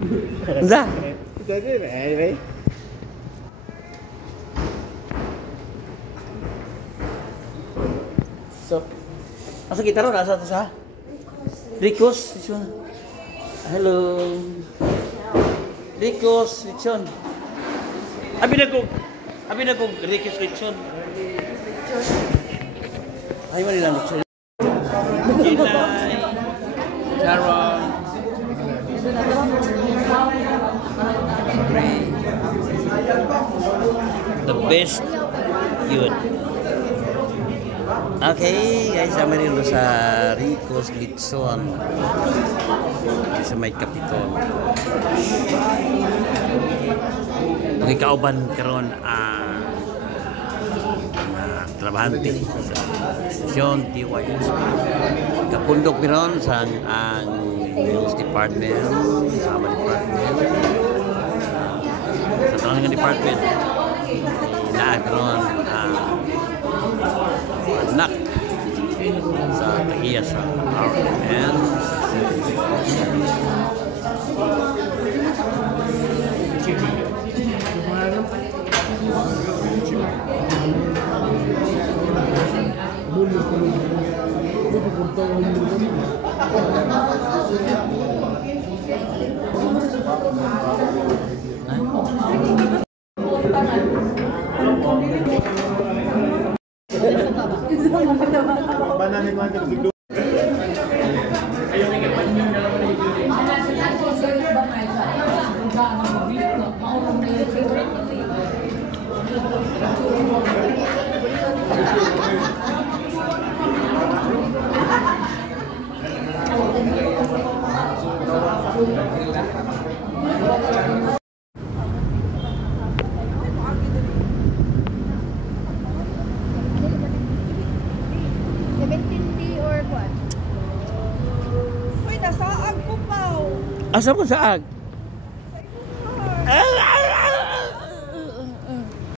Unsa? Ito din eh. So, asa kita ron asa to sa? Ricos, Richon. Hello. Ricos, Richon. Abi na ko Ricos, Richon. Ay man lang Richon. Kilay. Sharon. The best yun. Okay, guys, sama rin sa Ricos Litson sa may Capitol. Mga kauban karon trabahante sa stasyon TYS. Kapundok meron sa ang news department, sama department, sa tanong ng department na karon anak sa kahiya sa RMN. Asa mo saag?